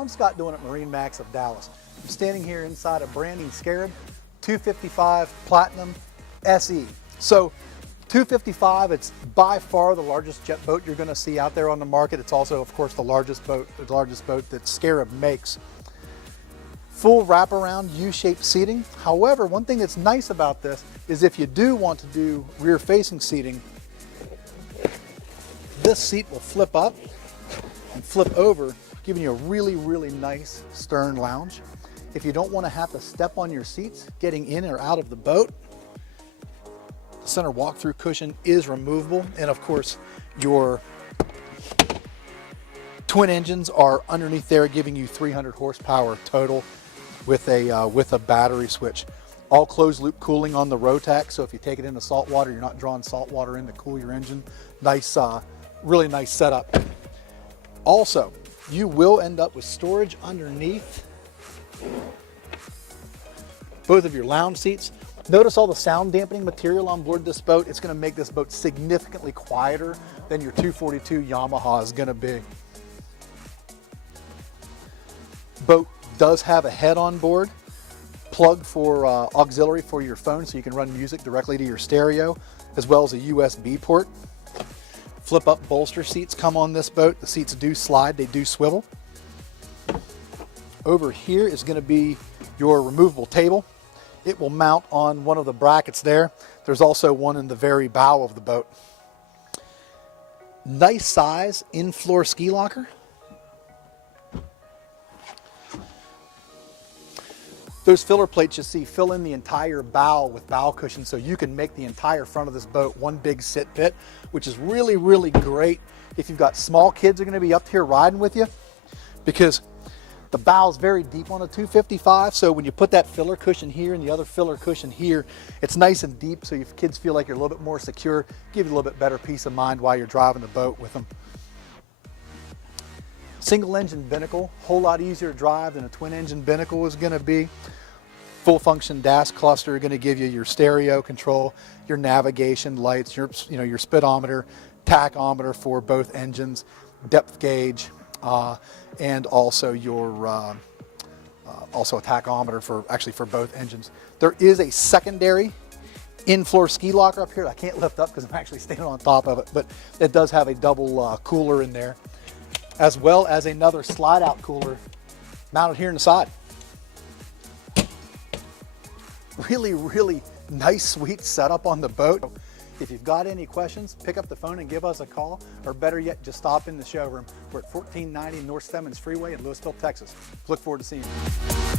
I'm Scott doing at Marinemax of Dallas. I'm standing here inside a brand new Scarab 255 Platinum SE. So 255, it's by far the largest jet boat you're going to see out there on the market. It's also, of course, the largest boat that Scarab makes. Full wraparound U-shaped seating. However, one thing that's nice about this is if you do want to do rear-facing seating, this seat will flip up and flip over, giving you a really, really nice stern lounge. If you don't want to have to step on your seats getting in or out of the boat, the center walk-through cushion is removable, and of course your twin engines are underneath there, giving you 300 horsepower total with a battery switch. All closed loop cooling on the Rotax, so if you take it into salt water, you're not drawing salt water in to cool your engine. Nice, really nice setup. Also, you will end up with storage underneath both of your lounge seats. Notice all the sound dampening material on board this boat. It's going to make this boat significantly quieter than your 242 Yamaha is going to be. Boat does have a head on board, plug for auxiliary for your phone so you can run music directly to your stereo, as well as a USB port. Flip up bolster seats come on this boat. The seats do slide, they do swivel. Over here is going to be your removable table. It will mount on one of the brackets there. There's also one in the very bow of the boat. Nice size in-floor ski locker. Those filler plates you see fill in the entire bow with bow cushions, so you can make the entire front of this boat one big sit pit, which is really, really great if you've got small kids who are going to be up here riding with you, because the bow is very deep on a 255, so when you put that filler cushion here and the other filler cushion here, it's nice and deep, so if kids feel like you're a little bit more secure, give you a little bit better peace of mind while you're driving the boat with them. Single engine binnacle, whole lot easier to drive than a twin engine binnacle is going to be. Full function DAS cluster going to give you your stereo control, your navigation lights, your speedometer, tachometer for both engines, depth gauge, and also your also a tachometer for both engines. There is a secondary in-floor ski locker up here that I can't lift up because I'm actually standing on top of it, but it does have a double cooler in there, as well as another slide-out cooler mounted here in the side. Really, really nice, sweet setup on the boat. If you've got any questions, pick up the phone and give us a call, or better yet, just stop in the showroom. We're at 1490 North Stemmons Freeway in Louisville, Texas. Look forward to seeing you.